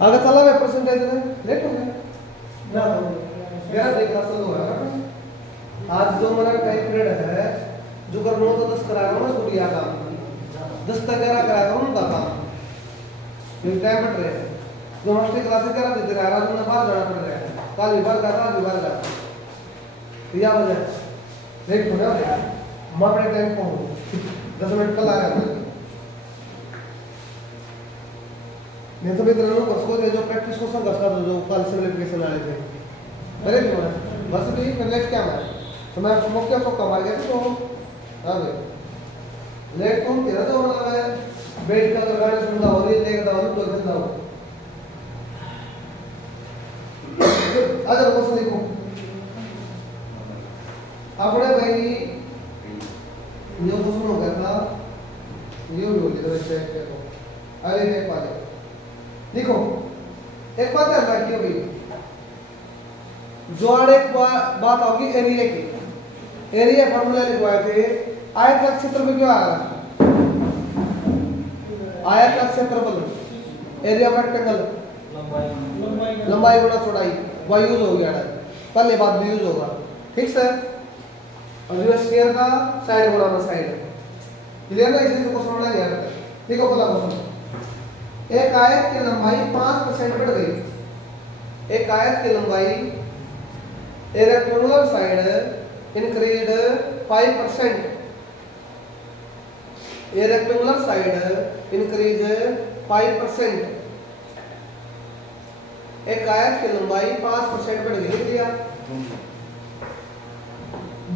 अगर चला हुआ परसेंटेज में लेट हो गया ना, तो मेरा ब्रेक क्लास हो रहा है। आज जो मेरा टाइम पीरियड है, जो कर 9 तो 10 कराया हूँ ना गुड़िया का, 10 तक 11 कराया हूँ उनका काम, फिर टाइम बढ़ रहे हैं। जो मास्टर क्लासेस करा देते रहे, रात में बाहर जाना पड़ रहा है, कल विभाग कर रहा, विभाग कर दिया वजह लेट हो गया। मैं अपने टाइम को 10 मिनट कल आया था, नहीं तो मैं तेरे को कसको जो प्रैक्टिस को संग करता था, जो कल से एप्लीकेशन आ रहे थे अरे बस भी लेट क्या मैं तो मैं मौके को कमा गया तो हां लेट कौन तेरा तो मतलब है बैठ कर गाड़ी सुनता हो रही देखता हो तो देखता हो। आज क्वेश्चन देखो अपने भाई जो क्वेश्चन हो गया था ये हो गया चेक करो। अरे एक बात देखो, एक बात है बैठिए भाई, जो और एक बात होगी एरिया की। एरिया फार्मूला लिखवाए थे, आयत का क्षेत्रफल क्यों आ रहा है? आयत का क्षेत्रफल एरिया रेक्टेंगल लंबाई गुणा चौड़ाई वह यूज हो गया है, पहले बात भी यूज होगा, ठीक सर। और जो स्फीयर का साइड गुणा साइड क्लियर ना, इसी से क्वेश्चन बनाएंगे यार। देखो पहला क्वेश्चन, एक आयत की लंबाई 5% बढ़ गई। एक आयत की लंबाई a rectangular side increased 5%. A rectangular side increased 5%. एक आयत की लंबाई 5% बढ़ गई भैया,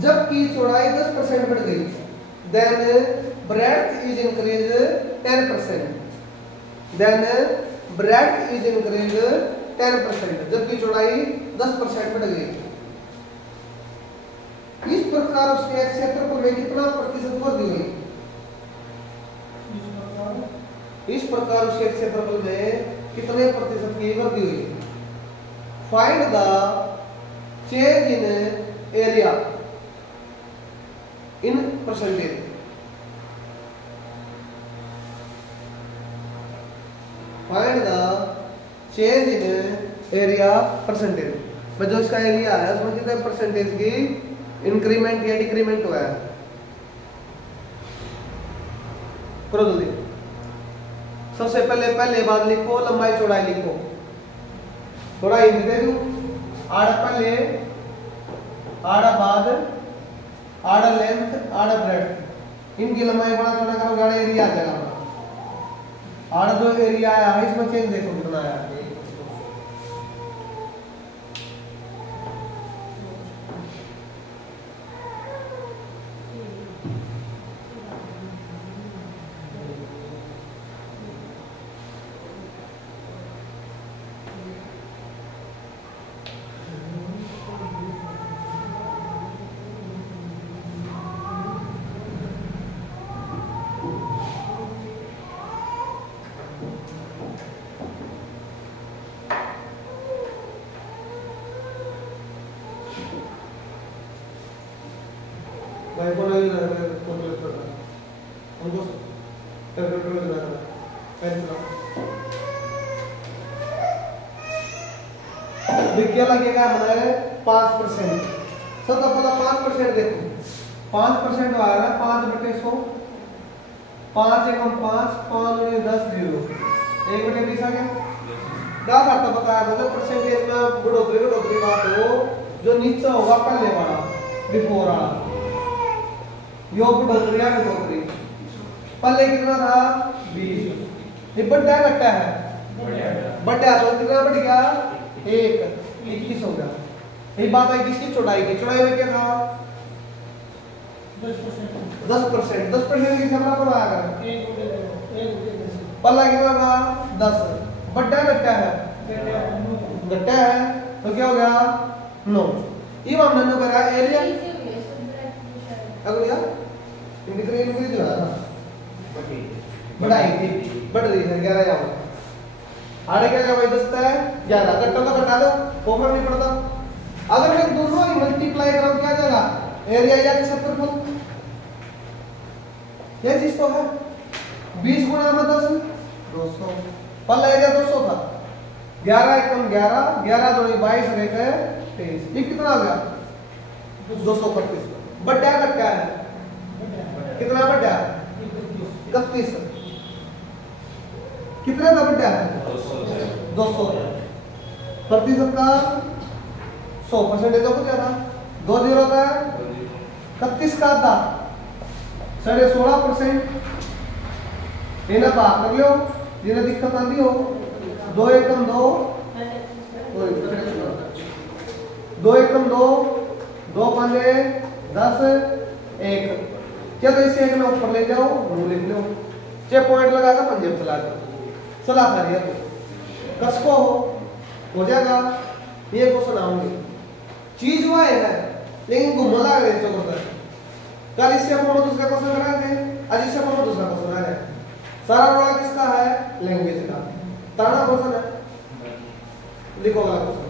जबकि चौड़ाई 10% बढ़ गई। Then breadth is increased 10%. Then breadth is increased 10%. जबकि चौड़ाई 10% बढ़ गई। इस प्रकार उसके क्षेत्रफल में कितना प्रतिशत वृद्धि हुई? इस प्रकार उसके क्षेत्रफल में कितने प्रतिशत की वृद्धि हुई? Find the change in area in percentage. Find the change in area percentage. जो इसका एरिया है उसमें कितने परसेंटेज की इंक्रीमेंट या डिक्रीमेंट हुआ है? करो जल्दी। सबसे पहले बात लिखो, लंबाई चौड़ाई लिखो। चौड़ाई दे दूं, आड़ा पहले, आड़ा बाद, आड़ा लेंथ, आड़ा ब्रेड्थ, इनकी लंबाई बड़ा चौड़ा करो, आड़ा एरिया आ जाएगा। आड़ा जो एरिया आया है इसमें चेंज देखो कितना आया है। क्या लगेगा हमारे 5%। सब तो पहला 5% देखो, 5% आ रहा है 5/100, 5 एकम 5, 5 दूनी 10, 0, 1/20 आ गया। क्या करता बताया था, जब परसेंटेज में बढ़ोतरी बात हो, जो नीचे होगा पहले वाला बिफोर वाला, यो बढ़ोतरी पहले कितना था 20, ये बढ़ता है घटता है बढ़ा, तो कितना बढ़ गया 21 हो गया। यही बात है किसकी चौड़ाई की, चौड़ाई में क्या था 10%। 10% की क्षमता पर आएगा, पहला कितना था 10, बढ़ा घटा है, घटा है तो क्या हो गया 9। ये हमने नो करा एरिया अगला इंटीग्रेट जो है ना बढ़ाई थी, बढ़ रही है 11 यहाँ आड़े क्या भाई 10 है 11, घटा तो घटा दो, ओवर नहीं पड़ता। अगर मैं दोनों ही मल्टीप्लाई करूं क्या जाएगा एरिया या क्षेत्रफल, ये चीज तो है 20 गुणा 10 200, पहला एरिया 200 था 11 एकम 11, 11 दूनी 22 और 1 23। ये कितना आ गया? 235। बड़ा घटा है कितना? बड़ा 31। कितने का बड़ा है? 200। प्रतिशत का 100 परसेंटेज हो ज्यादा 2 जीरो का 31 का आधा 16.5%। इन्हें भाग कर लो जिन्हें दिक्कत आती हो। 2 एकम 2, 2 एकम 2, 2 पंजे 10, 1। चलो इसे एक में ऊपर ले जाओ, नो लिख लो, चे पॉइंट लगाकर पंजे पे चला दो, चला कर दिया तो कसको हो जाएगा। ये क्वेश्चन आऊंगी चीज हुआ है लेकिन घुमा रहे चौकर कल इससे अपन दूसरा क्वेश्चन कराए थे, आज इससे अपन दूसरा क्वेश्चन आ रहा है। सारा रोड़ा किसका है? लैंग्वेज का। ताना क्वेश्चन है, लिखो अगला क्वेश्चन।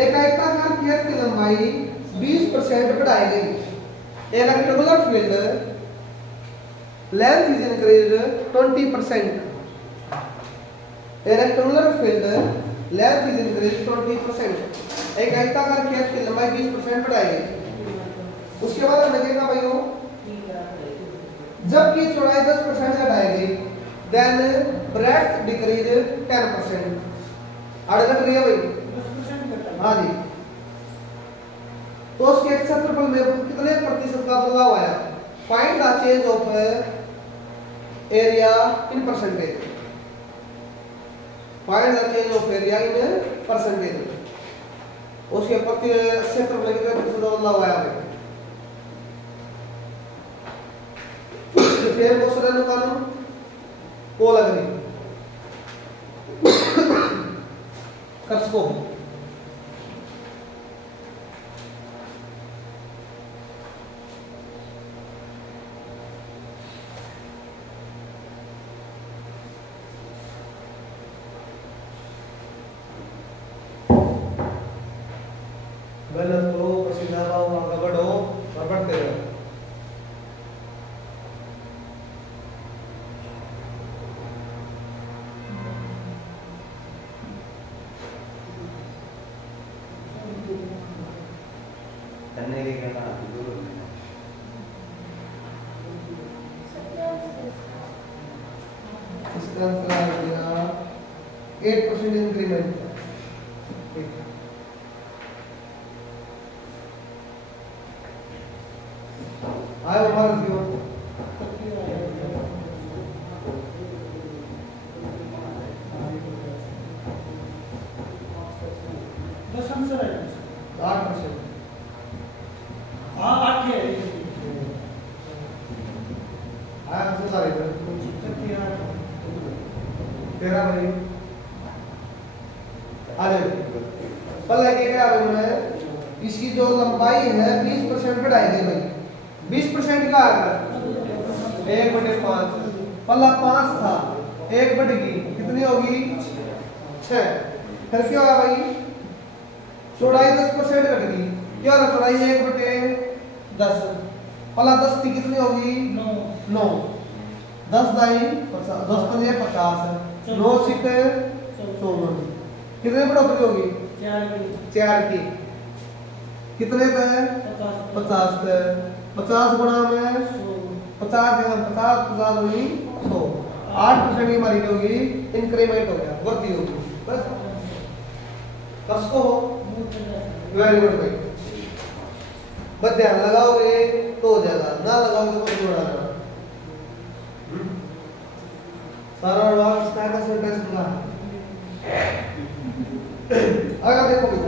एक आयताकार खेत की लंबाई 20% बढ़ाई गई। ए rectangular field length is increased 20%। A rectangular field length is increased 20%। एक आयताकार खेत की लंबाई 20% बढ़ाई गई। उसके बाद हमें देखना भाइयों जबकि चौड़ाई 10% घटाई गई, देन ब्रेड्थ डिक्रीज 10%। घट रही है भाई 10%। हाँ जी, तो उसके क्षेत्रफल में कितने प्रतिशत का बदलाव आया? Find the change of area in percentage. Find the change of area in percentage. उसके प्रति क्षेत्रफल में कितने प्रतिशत बदलाव आया भाई? फिर क्वेश्चन कानून को लग रही कसको गलत करो पसीना आओ आगे बढ़ो और बढ़ते रहो। इसका आंसर आ गया 8% इंक्रीमेंट। आयो हमारा जीवन बस आंसर है 8%। हाँ 8 है आंसर सारे तेरा भाई अरे पल्ला के क्या है? इसकी जो लंबाई है 20% बढ़ाई गई भाई। 20% का आएगा 1/5। पल्ला 5 था, 1 बढ़ गई, कितनी होगी? 6। फिर क्या होगा भाई? चौड़ाई 10% घट गई, क्या होगा? चौड़ाई 1/10। पल्ला 10 थी, कितनी होगी? 9। 10 दाई 50, 10 पंजे 50, 9 6 54। कितने बढ़ोतरी होगी? 4 की। कितने पे? 50 पे। 50 गुणा में 50 50 100। 8% की हमारी होगी इंक्रीमेंट हो गया, वृद्धि होगी। बस कसको वेरी गुड भाई। बस ध्यान लगाओगे तो हो जाएगा, ना लगाओगे तो नहीं होगा। सारा जवाब इसका का सेंटेंस होगा। अगर देखो भाई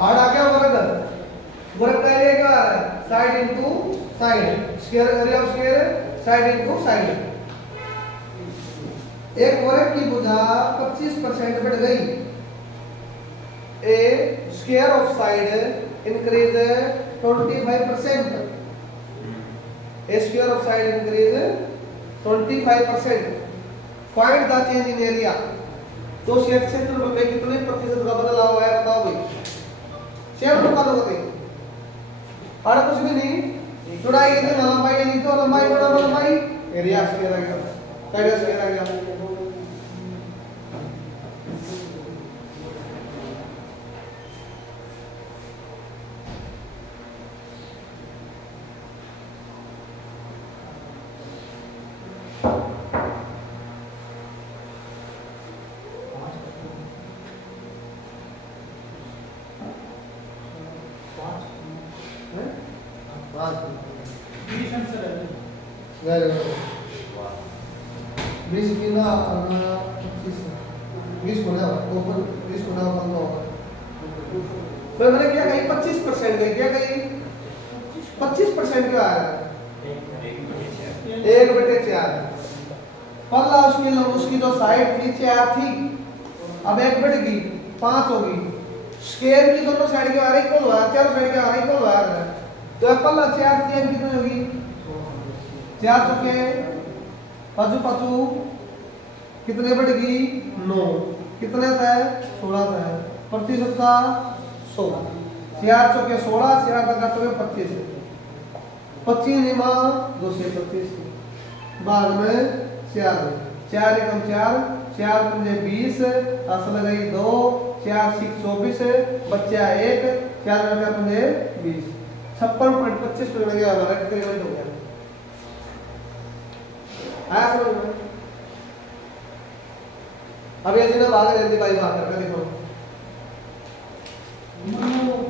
आड़ आ गया वर्ग का एरिया क्या आ रहा है? Side into side, square area of square side into side. एक वर्ग की भुजा 25% बढ़ गई। A square of side increase 25%। A square of side increase 25%। Find the change in area. तो क्षेत्रफल में कितने प्रतिशत का बदलाव आया बताओ भाई। शेयर को करो कते और कुछ भी नहीं, चौड़ाई कितनी लंबाई ली तो लंबाई बड़ा लंबाई एरिया स्क्वायर आ गया। कैडा स्क्वायर आ गया। तो मैंने क्या कही 25% गई, क्या कही 25% क्या आया 1/4। पल्ला उसकी जो साइड थी 4 थी, अब 1 बढ़ गई 5 होगी। स्क्वायर की दोनों साइड के बारे इक्वल हुआ, चारों साइड के बारे इक्वल हुआ। तो पल्ला 4 थी, अब कितनी होगी 4 चुके 5 कितने बढ़ गई 9, कितने था 16 था, प्रतिशत का 100। 4 चौके 16, 4 का घटोगे 25, 25 निमा 225 बाद में 4 4 एकम 4 4 पंजे 20 असल गई 2 4 6 24 बच्चा 1 4 पंजे 20 56.25 मिल गया हमारा इंक्रीमेंट हो गया। आया समझ में? अब ये दिन भाग जल्दी भाई भाग करके देखो,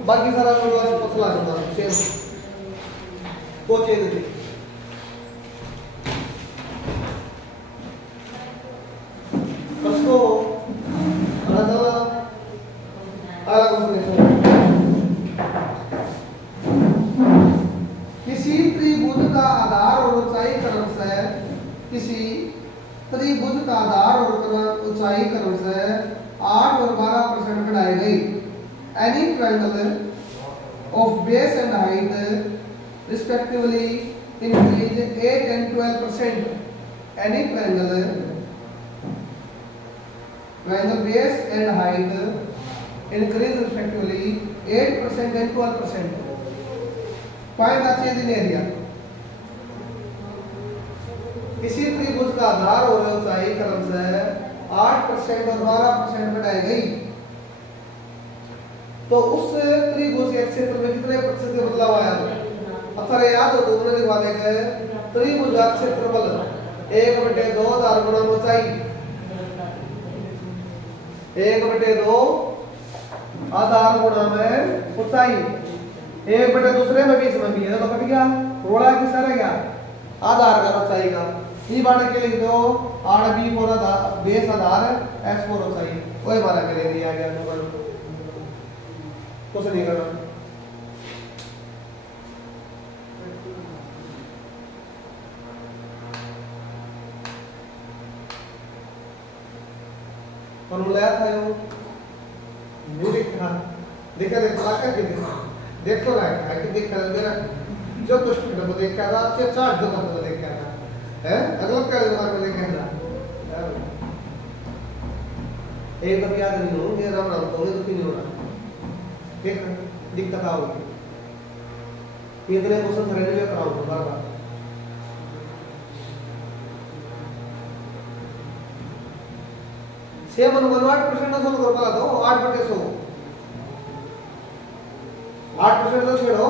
बाकी सारा पतला होगा सेम वो चेंज थी। उसको किसी त्रिभुज का आधार और ऊंचाई क्रमशः किसी त्रिभुज का आधार और ऊंचाई क्रमशः 8 और 12% बढ़ाई गई। Any triangle of base and height respectively increase 8 and 12%. Any triangle base and height increase respectively 8% and 12%. Find the change in area. किसी त्रिभुज का आधार और ऊंचाई क्रमशः 8% और 12% बढ़ाई गई, तो उस त्रिभुज के क्षेत्र में कितने प्रतिशत बदलाव आया? अगर याद हो तो उन्होंने दिखा देगा त्रिभुज का क्षेत्रफल 1/2 आधार गुणा ऊंचाई 1/2 आधार गुणा में ऊंचाई 1/2 में 20 में भी है तो कट गया, रोड़ा किसका रह गया आधार का ऊंचाई का। ई बार के लिख दो 8b फोर बेस आधार s फोर ऊंचाई वही बार के लिए दिया गया नंबर कुछ नहीं करना। और लाया था वो नहीं देखा देखा क्या देखो ना कि देखा मेरा जो कुछ को देखा था अच्छे 60 दुकान को देखा था है अगला क्या दुकान को देखा था एक बार याद नहीं हो ये राम राम तो नहीं होना देख दिक्कत आओगी इतने क्वेश्चन रहने में कराऊंगा बार-बार। सेम 1% सोल्व कर पाला तो 8/100 8% तो छेड़ो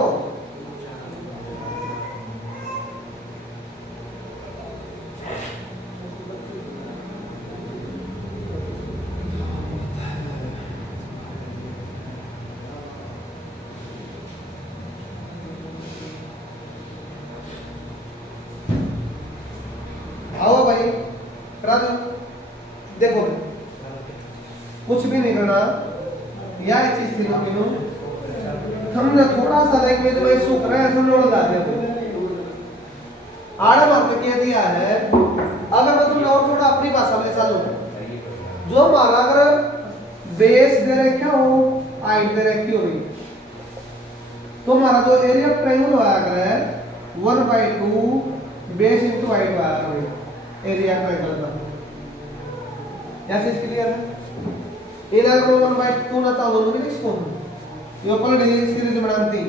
आओ भाई करा दो। देखो कुछ भी नहीं करना यह चीज थी लोग हमने थोड़ा सा लैंग्वेज में सुख रहे हैं हम लोग जाते हैं आड़ा मार्क क्या दिया है। अगर मैं तुमने और थोड़ा अपनी भाषा में चालू जो हमारा अगर बेस दे रहे क्या हो हाइट दे रहे क्यों नहीं तो हमारा जो एरिया ट्रायंगल होया करे 1/2 बेस इनटू हाइट होया करे एरिया ट्रायंगल का। यह चीज क्लियर है? इधर को 1/2 ना था दोनों में इसको ये पर सीरीज बनाती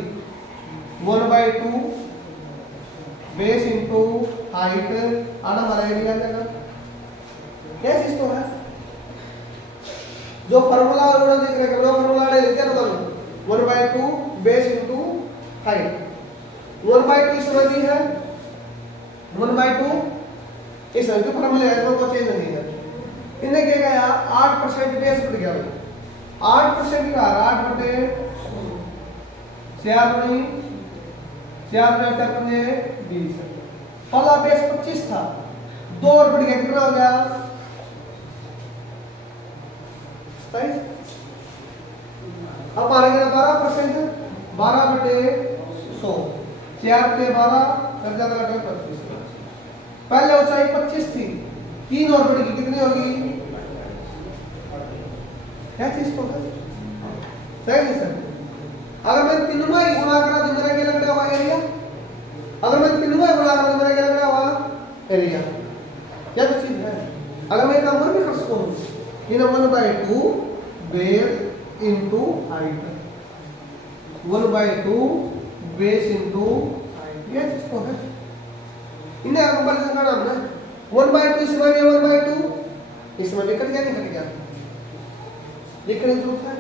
1/2 बेस इनटू हाइट आना हमारा एरिया जाएगा जो फार्मूला गुणा दिख रहा है वो फार्मूला ले लेते हैं मतलब 1/2 बेस इनटू हाइट 1/2 इसमें भी है 1/2 इसमें भी फार्मूला है तो चेंज नहीं है इन्हें क्या गया 8% बेस बढ़ गया 8% का 8 बटे 4 नहीं 4 में 4 बने 20 पहला बेस 25 था 2 और बढ़ गया कितना हो गया 27 अब आ गया 12% 12 बटे 100 4 पे 12 कर जाता है 25 पहले ऊंचाई 25 थी 3 और बढ़ेगी कितनी होगी क्या चीज तो है सही नहीं सर अगर मैं तीनों ही गुणा करा तो मेरा क्या लग रहा होगा एरिया अगर मैं तीनों ही गुणा करा तो मेरा क्या लग रहा होगा एरिया क्या तो चीज है अगर मैं काम भी कर सकूं इन 1/2 base into height 1/2 base into height ये चीज तो है इन्हें कंपैरिजन करना हमने 1/2 इसमें भी 1/2 इसमें भी कट गया नहीं कट गया लिखने की जरूरत है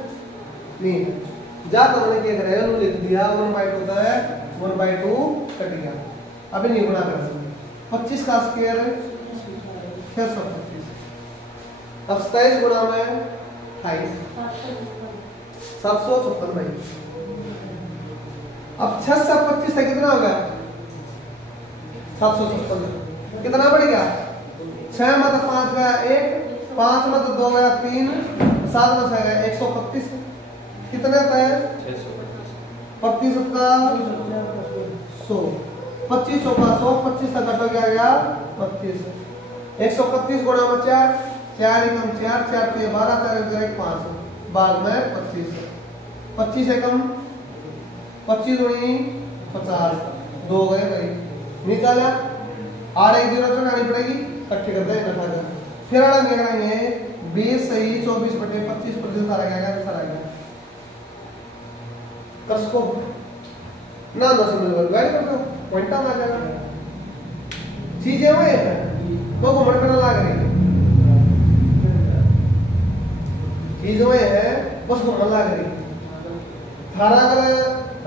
नहीं है जा तो मैंने क्या करा है लिख दिया 1/2 होता है 1/2 कट गया अभी नहीं गुणा कर सकते 25 का स्क्वायर है 625 अब 27 गुणा में 28 756 भाई अब 6 से 25 तक कितना होगा 756 कितना बढ़ेगा 6 में तो 5 गया 1 5 में तो 2 गया 3 7 में 6 गया 125 कितने आता है 25 का 100 25 का 100 25 का कट हो गया 25 125 गुणा में 4 4 एकम 4 4 पे 12 4 एक 5 बाद में 25 25 एकम 25 गुणी 50 2 गए भाई निकाला आर एक जीरो तो आनी पड़ेगी इकट्ठी कर दें इतना फायदा फिर अलग क्या करेंगे 20 सही 24 बटे 25% सारा क्या आएगा सारा आएगा कसको ना दस मिनट गाइड कर दो पॉइंट आ जाएगा चीजें वो है तो घुमड़ करना लग रही चीज वो है बस घुमड़ लग रही थारा अगर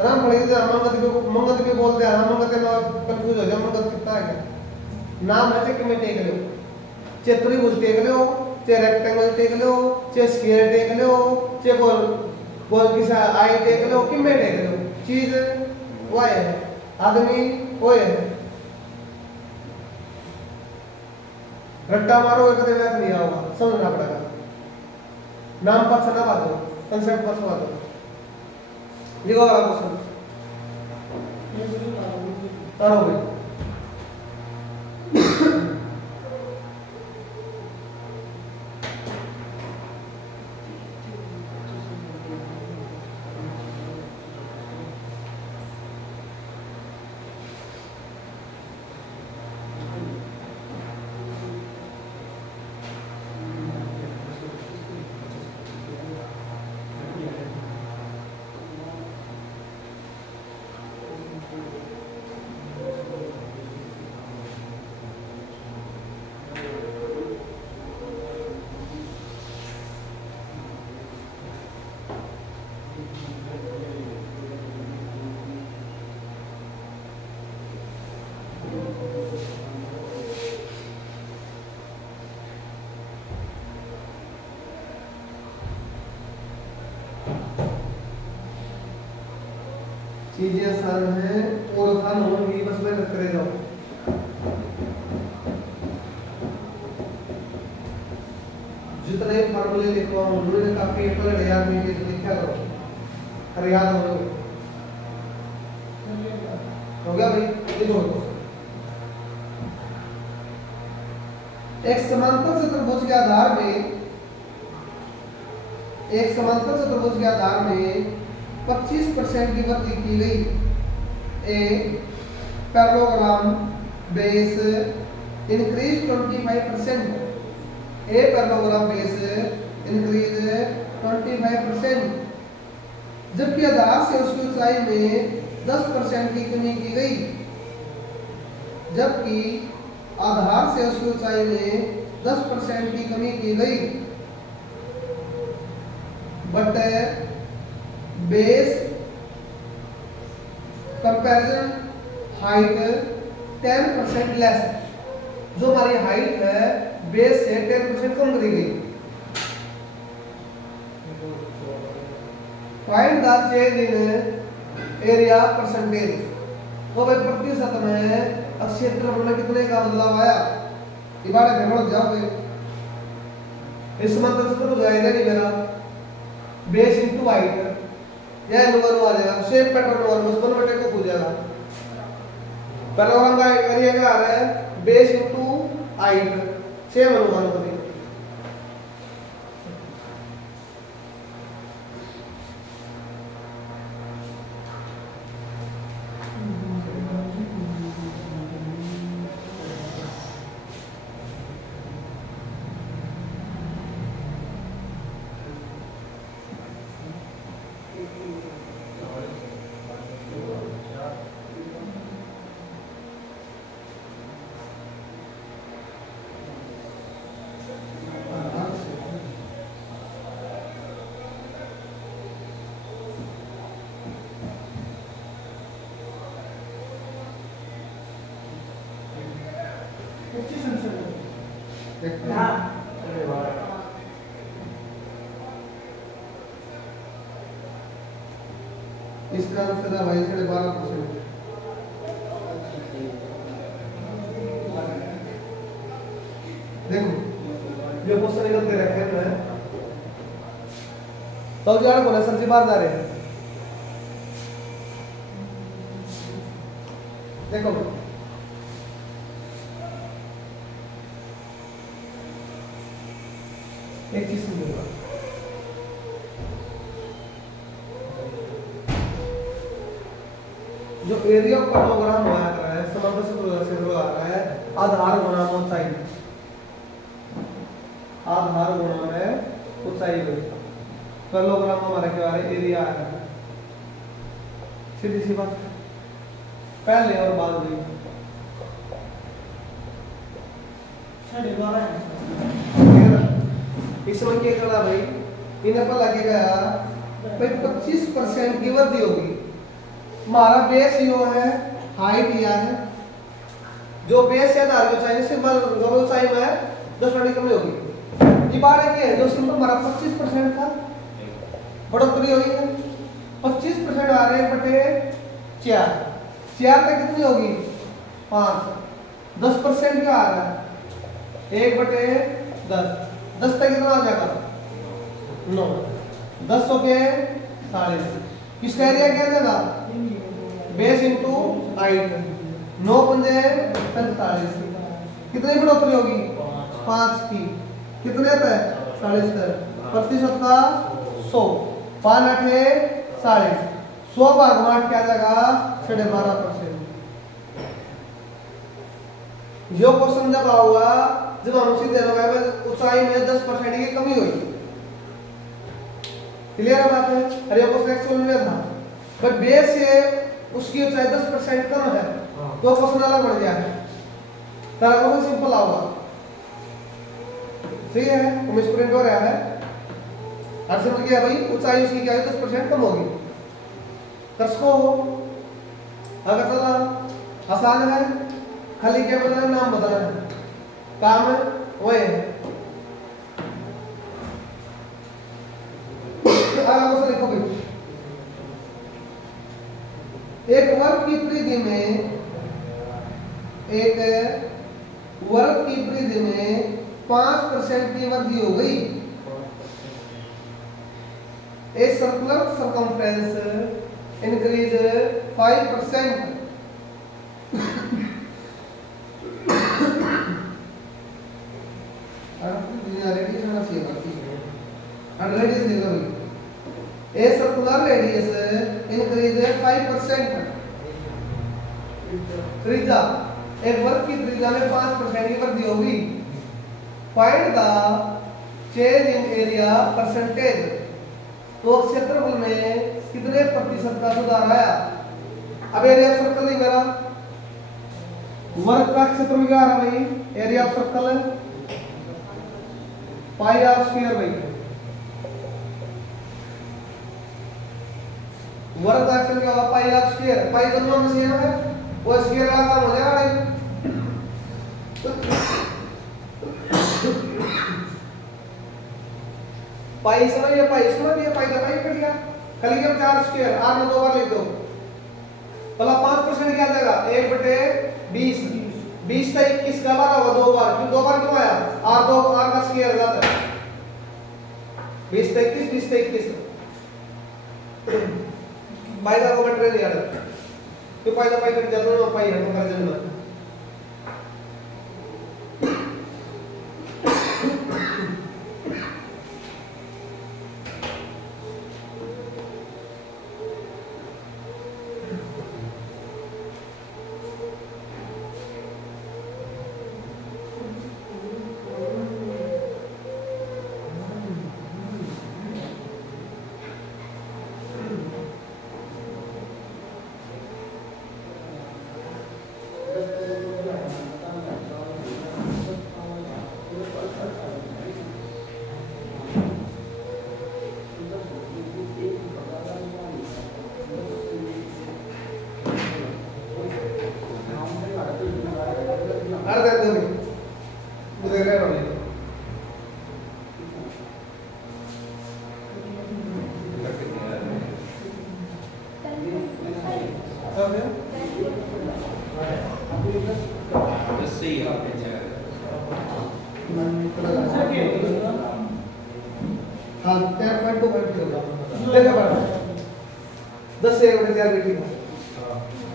राम पढ़ी तो मंगत भी बोलते हैं मंगत में कंफ्यूज हो जाए मंगत कितना है क्या नाम है चेक में टेक लो चे त्रिभुज टेक लो चे रेक्टेंगल टेक लो चे स्क्वायर टेक लो चे गोल किसा आई टेक लो कि में टेक लो चीज वो है आदमी वो है रट्टा मारो कदे मैथ नहीं आएगा समझना पड़ेगा नाम पर सना बात हो कांसेप्ट पर बात हो लिखो वाला क्वेश्चन करो भाई चीजें आसान है और आसान होंगी बस मेहनत करे जाओ जितने फार्मूले लिखवाऊं उन्होंने काफी पेपर याद में ये लिखा करो हर याद हो गया भाई लिखो एक समांतर चतुर्भुज के आधार में 25% की वृद्धि की गई a parallelogram base increase 25% a parallelogram base increase 25% जबकि आधार से उसकी ऊंचाई में 10% की कमी की गई जबकि आधार से उसकी ऊंचाई में 10% की कमी की गई बटे बेस कंपैरिजन हाइट 10% लेस, जो हमारी हाइट है बेस से 10% कम करी गई। Find the change in area percentage, तो भाई प्रतिशत में क्षेत्रफल में कितने का बदलाव आया। इबारे भेड़ जाओगे इस मंत्र से तो जाएगा नहीं मेरा, बेस इनटू हाइट या अनुमान आ जाएगा, शेप पैटर्न और उस पर बेटे को पूछेगा। पैराग्राम का एरिया क्या आ रहा है, बेस इनटू हाइट, सेम अनुमान करें। इसका आंसर है भाई 12%। देखो जो क्वेश्चन निकलते रखे हैं तो जान को सर जी बाहर जा रहे हैं। देखो एक चीज सुनिएगा, जो एरिया ऑफ कार्टोग्राम हुआ है समग्र से आ रहा है आधार गुणा ऊंचाई, आधार गुणा में ऊंचाई कार्टोग्राम हमारा क्या है, एरिया है। सीधी सी बात, पहले और बाद में इसमें क्या करा भाई, इन्हें पर लगेगा भाई 25% की वृद्धि होगी। हमारा बेस यो है, हाइट या है, जो बेस है आधार ऊंचाई से ऊंचाई में 10% कमी होगी। ये बात है कि जो सिंपल हमारा 25% था बढ़ोतरी हुई है, 25% आ रहे बटे 4 तक कितनी होगी 5, 10% क्या आ रहा है 1 बटे 10 तक कितना आ जाएगा 9, 10 हो गए 40। किसका एरिया क्या जाएगा, बेस इंटू हाइट, 9 पंजे 45, कितनी बढ़ोतरी होगी 5 की, कितने पे 40 तक, प्रतिशत का 100, 5 8 40, 100 भाग 8 क्या जाएगा 12%। जो क्वेश्चन जब आऊगा जब हम सीधे ऊंचाई में 10% की कमी हुई, क्लियर बात है। अरे क्वेश्चन एक्चुअल में था बट बेस से उसकी ऊंचाई 10% कम है तो क्वेश्चन अलग बढ़ गया है, तेरा क्वेश्चन सिंपल आऊगा, सही है। हम स्टूडेंट हो रहा है और समझ गया भाई ऊंचाई उसकी क्या है 10% कम होगी। दर्शकों अगर चला आसान है, खाली क्या बदलना है, नाम बदलना है, काम है वो है। आगे लिखो भाई, एक वर्ग की परिधि में 5% की वृद्धि हो गई। A circular circumference increase 5%। A circular radius increase 5%। त्रिज्या, एक वर्ग की त्रिज्या में 5% की वृद्धि होगी। Find the change in area percentage, तो क्षेत्रफल में कितने प्रतिशत का सुधार आया। अब एरिया ऑफ सर्कल नहीं मेरा, वर्ग का क्षेत्रफल क्या आ रहा भाई, एरिया ऑफ सर्कल है पाई आर स्क्वायर भाई, वर्ग एक्शन क्या होगा, पाई ऑफ स्क्वायर, पाई दोनों में सेम है, वो स्क्वायर वाला काम हो जाएगा। पाई समझिए, पाई समझिए, पाई का पाई कट गया, खाली के 4 स्क्वायर, आर में 2 बार लिख दो, भला 5% क्या आ जाएगा, 1/20, 20 का 21 का बार होगा 2 बार, क्यों 2 बार क्यों आया, आर 2 आर का स्क्वायर जाता है, 20 का 21, 20 का 21, पाई का कमेंट नहीं याद, क्यों पाई का पाई कट जाता है, पाई है कंपैरिजन में।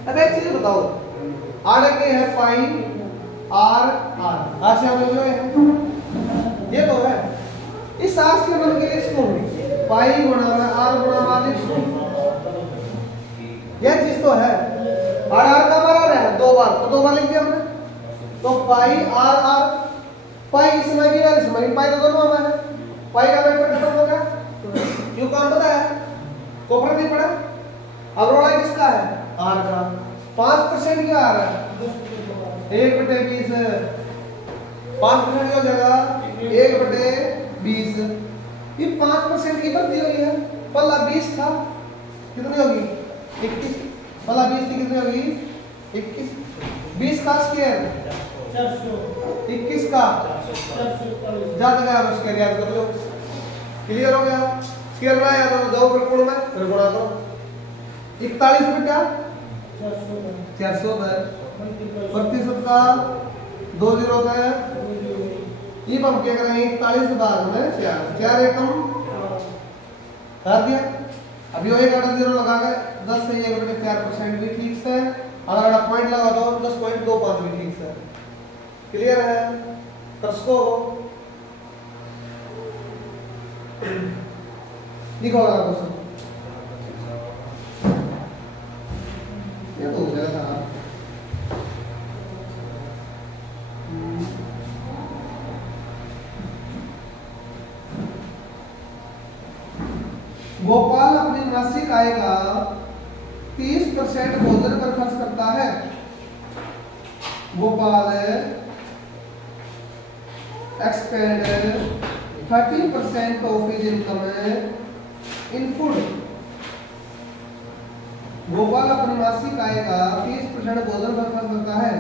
अब एक चीज बताओ, आर के है पाई आर आर, आर से हम जो है ये तो है, इस आर के मान के लिए इसको पाई गुणा आर गुणा आर लिख दो, ये चीज तो है। आर आर का बराबर है 2 बार, तो 2 बार लिख दिया हमने, तो पाई आर आर, पाई इसमें भी और इसमें भी, पाई तो दोनों में है, पाई का वेक्टर खत्म हो गया, क्यों काम पता है, को फर्क नहीं पड़ा। अब रोड़ा किसका है, आर का, 5% क्या आ रहा है, 1/20, 5% हो जाएगा 1/20, ये 5% की वृद्धि हुई है, पहला 20 था, कितनी होगी 21, पहला 20 थी, कितनी होगी 21, 20 का स्क्वायर 21 का ज्यादा गया स्क्वायर, याद कर लो, क्लियर हो गया, स्क्वायर बनाया तो जाओ फिर कोण में, फिर गुणा करो, 41 में क्या 400 है, 32 का 2 0 का है, ये हम क्या करेंगे 41 भाग में 4, 4 एकम कर दिया, अभी वो 1 0 लगा के 10 से 1/4% भी ठीक है, अगर आप पॉइंट लगा दो 10.25 भी ठीक है, क्लियर है। तस्को लिखो अगला क्वेश्चन, ये तो हो जाएगा था, गोपाल अपनी मासिक आय का 30% भोजन पर खर्च करता है। Gopal expand 30% of his income in food. Gopal अपनी मासिक आय का 30% भोजन पर खर्च करता है।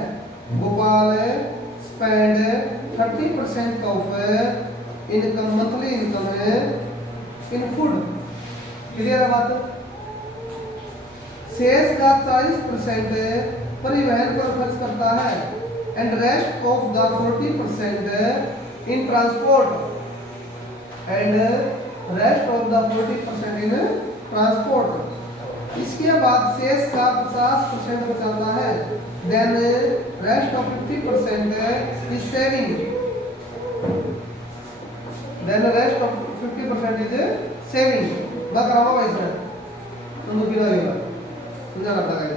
Gopal spend 30% of income, monthly income in food. Clear है बात। शेष का 40% परिवहन पर खर्च करता है and rest of the 40% in transport and rest of the 40% in transport. इसके बाद शेष का 50% बचाता है, then rest of 50% is saving, then rest of 50% is saving. ना करावा वैसे तो मुझे लगेगा समझा करता है।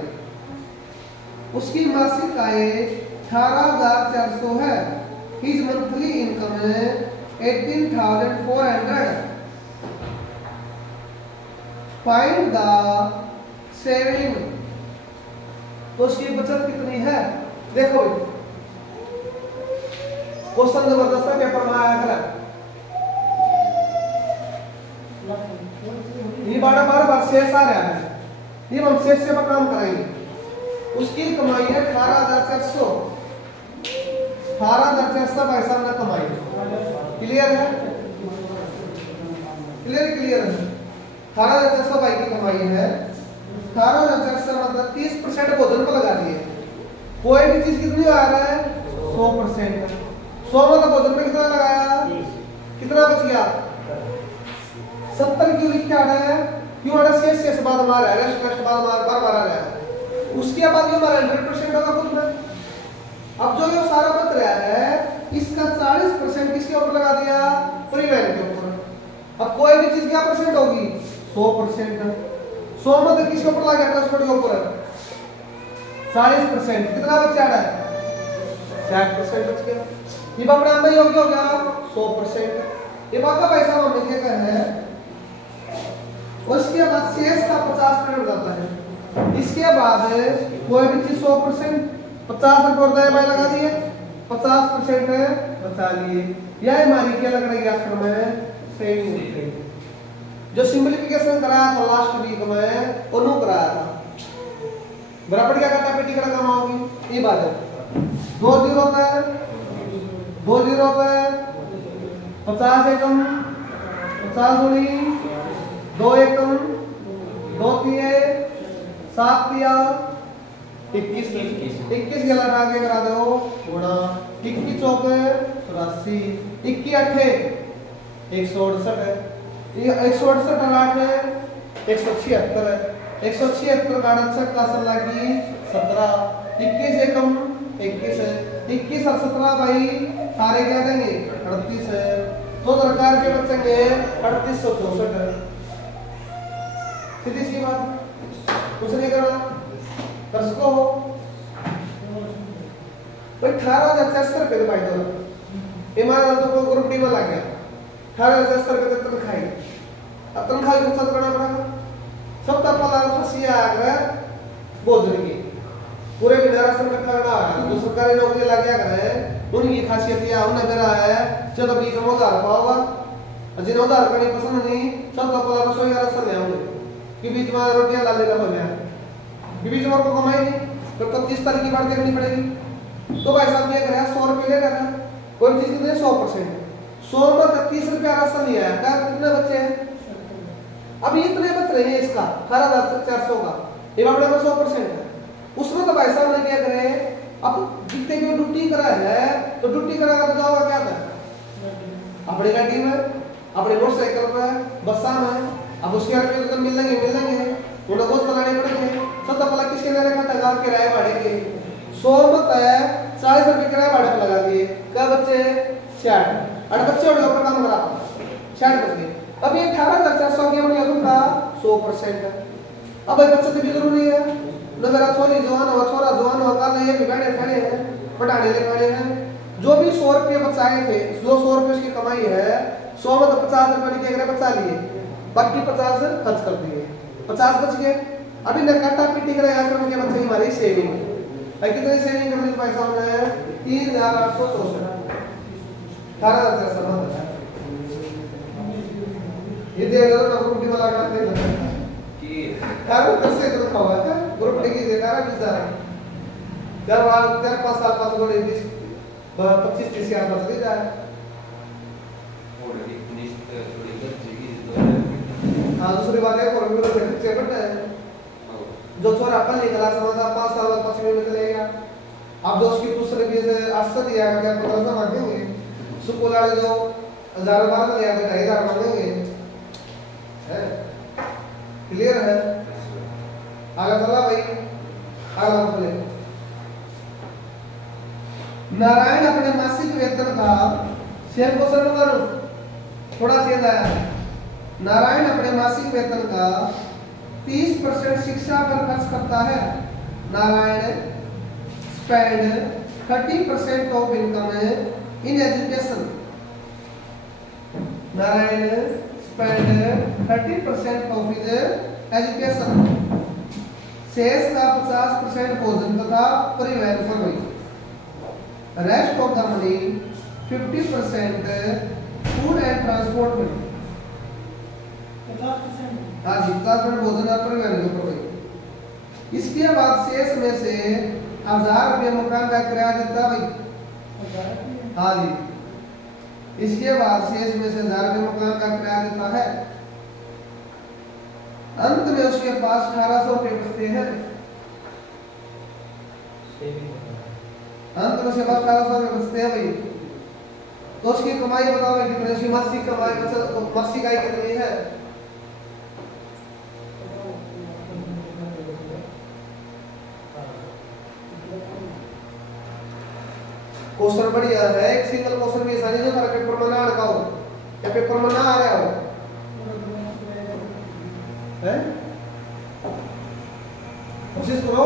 उसकी मासिक आय 18,400 है। His monthly income 18,400। Find the saving. तो उसकी बचत कितनी है? देखो क्वेश्चन जबरदस्त है, पेपर में आया था। ये बार बार शेष आ रहा है, ये हम शेष से पर काम कराएंगे। उसकी कमाई है 18,400। 18,400 भाई साहब ना कमाई। क्लियर है? क्लियर है। 18,400 भाई की कमाई है। 18,400 मतलब 30% भोजन पर लगा दिए। कोई भी चीज कितनी आ रहा है? 100%। 100 मतलब भोजन में कितना लगाया? कितना बच गया? 70 क्यों क्या आ रहा है? क्यों आ रहा है? शेष बाद मार रहा है, रेस्ट बाद मार बार आ रहा है। उसके बाद ये हमारा 100% होगा खुद में। अब जो ये सारा बच रहा है इसका 40% किसके ऊपर लगा दिया? परिवहन के ऊपर। अब कोई भी चीज क्या परसेंट होगी? 100%। 100 मतलब किसके ऊपर लगा? ट्रांसपोर्ट के ऊपर 40%। कितना बच रहा है? 60% बच गया। ये अपने आप में योग्य हो गया 100%। ये बात का पैसा हमने क्या करना है? उसके बाद शेष का 50% हो जाता है। इसके बाद कोई भी चीज 100% 50 रुपए भाई लगा दिए, 50% बचा लिए। यह हमारी क्या लग रही है आखिर में? सेविंग। जो सिंपलीफिकेशन कराया था लास्ट वीक में उन्होंने कराया था। बराबर क्या करता है? पेटी का काम होगी ये बात है। 2 जीरो होता है, 2 जीरो होता है, 50 एकम, 50 गुणी 2 एकम, 2 तिये 7 तिया 21 गलत आगे करा दो गुणा 21 चौके 84, 21 अठे 168 है, 168 और 8 है 176 है। 176 का अंशक का असल लगी 17, 21 एकम 21 है, 21 और 17 भाई सारे क्या देंगे? 38 है। तो दरकार के बचेंगे 3864 है। सीधी सी बात, कुछ नहीं करना। कर सको भाई 18,400 रुपए भाई दो ईमान तो कोई ग्रुप डी में लग गया 18,400 रुपए तनख्वाही। अब तनख्वाही को खर्च करना पड़ेगा। सब तक वाला फसिया आगरा भोजन की पूरे विद्यार्थी में करना है। जो सरकारी नौकरी लग गया करे उनकी खासियत यह उन्हें मेरा है चलो 20,000 पाओगा। जिन्हें उधार करनी पसंद नहीं सब तक वाला रसोई का रसोई ले आऊंगे कि बीच में रोटियां ला लेना हो जाए कि बीच में को कमाई नहीं फिर तो 30 तारीख की बात देखनी पड़ेगी। तो भाई साहब ये करें 100 रुपये ले रहा है कोई चीज कितने 100%। 100 में 30 रुपया राशन लिया है क्या? कितने बच्चे हैं? अभी इतने बच रहे हैं इसका 18,400 का ये अपने में 100% है। उसमें तो भाई साहब ने क्या करे अब जितने भी ड्यूटी करा है तो ड्यूटी करा कर जाओगा क्या था? अपनी गाड़ी में, अपने मोटरसाइकिल में, बसा में। अब उसके आगे तो मिलेंगे उन्हें दोस्त लगाने पड़ेंगे। सब तो पहला किसके लिए रखा था? गाँव किराए भाड़े के 100 मत है 40 रुपये किराए भाड़े पर लगा दिए। क्या बच्चे? 60 और बच्चे और ऊपर काम करा 60 बच गए। अब ये 18,400 की हमने अभी का 100% है। अब भाई बच्चे भी जरूरी है न मेरा छोरी जवान हो छोरा जवान हो कल ये भी बैठे खड़े हैं पढ़ाने ले खड़े हैं। जो भी 100 रुपये बचाए थे जो 100 रुपये की कमाई है 100 में तो 50 रुपये निकले बचा लिए बाकी 50 खर्च कर दिए 50 बच गए। अभी न काटा पीटी करे आकर मुझे बच्चे हमारी सेविंग है कितनी सेविंग करने का पैसा होना है 3,864 18,400 ये दे अगर ना ग्रुप डी वाला का दे लगा कि यार कैसे तो खावा है ग्रुप डी की जगह बेचारा जब आप 4-5 साल बाद थोड़े 25-30 हजार बच गई जाए और एक निश्चित थोड़ी जगह हां दूसरी बात है और भी तो खर्चे बढ़ता है जो छोरा अपन निकला समझा 5 साल बाद 5 में चलेगा। अब जो उसकी दूसरे भी से आस्था दिया अगर 1500 मांगेंगे सुको वाले जो 1000 बार ले आते 2,500 मांगेंगे है। क्लियर है? आगे चला भाई आगे बोले नारायण अपने मासिक वेतन का शेयर को सरल करो थोड़ा चेंज आया है। नारायण अपने मासिक वेतन का 30% शिक्षा पर खर्च करता है। Narayan spend 30% of income in education. Narayan spend 30% of his education. शेष का 50% भोजन तथा परिवहन पर गई। Rest of the money 50% food and transport में 50%। हाँ जी 50% भोजन और परिवहन के ऊपर गई। इसके बाद शेष में से 1000 रुपये मकान का किराया देता भाई। हाँ जी, इसके बाद शेष में से 1000 रुपये मकान का किराया देता है। अंत में उसके पास 1800 रुपये बचते हैं। अंत में उसके पास 1800 रुपये बचते हैं भाई। तो उसकी कमाई बताओ भाई कितनी, उसकी मासिक कमाई मासिक आय कितनी है? क्वेश्चन बढ़िया है, एक सिंगल क्वेश्चन भी आसानी जो थारा पेपर में ना अड़का हो या पेपर में ना आ रहा हो है। कोशिश करो,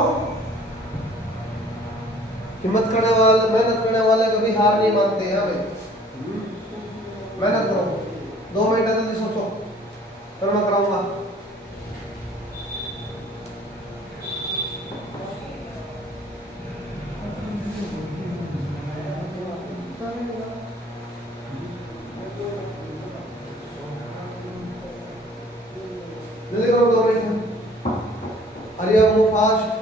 हिम्मत करने वाले मेहनत करने वाले कभी हार नहीं मानते हैं भाई। मेहनत करो, 2 मिनट जल्दी सोचो, फिर मैं कराऊंगा। जल्दी करो, 2 minute. Hurry up, move fast.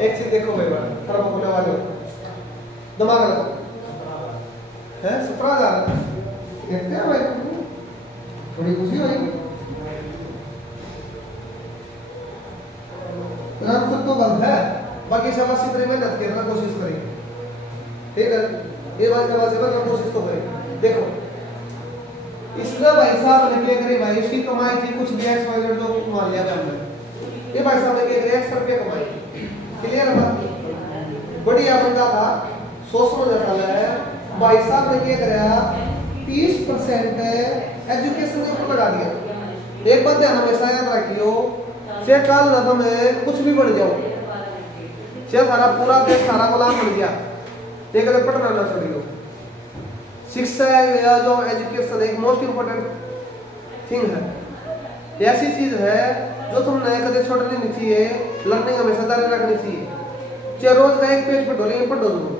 एक चीज देखो भाई, खराब होने वाले दिमाग लगाओ है। 17,000 देखते हैं भाई, थोड़ी खुशी होगी। सब तो गलत है, बाकी सब अच्छी तरह मेहनत करना कोशिश करेंगे, ठीक है। ये बात का कोशिश तो करेंगे। देखो इसने भाई साहब ने क्या करी भाई, उसकी कमाई थी कुछ भी एक्स वाई जो मान लिया हमने। ये भाई साहब ने क्या करी, 100 रुपये कमाई, क्लियर है बात। बढ़िया बंदा था, सोच जाता है। भाई साहब ने क्या कराया, 30% एजुकेशन के ऊपर लगा दिया। एक बात ध्यान हमेशा याद रखियो, से कल न में कुछ भी बढ़ जाओ, से सारा पूरा देश सारा गुलाम बन गया, एक पढ़ना ना छोड़ियो। शिक्षा या जो एजुकेशन एक मोस्ट इम्पोर्टेंट थिंग है। ऐसी चीज है जो तुमने कभी छोड़नी नहीं चाहिए, लर्निंग हमेशा जारी रखनी चाहिए। चाहे रोज का एक पेज पढ़ो, लेकिन पढ़ो जरूर।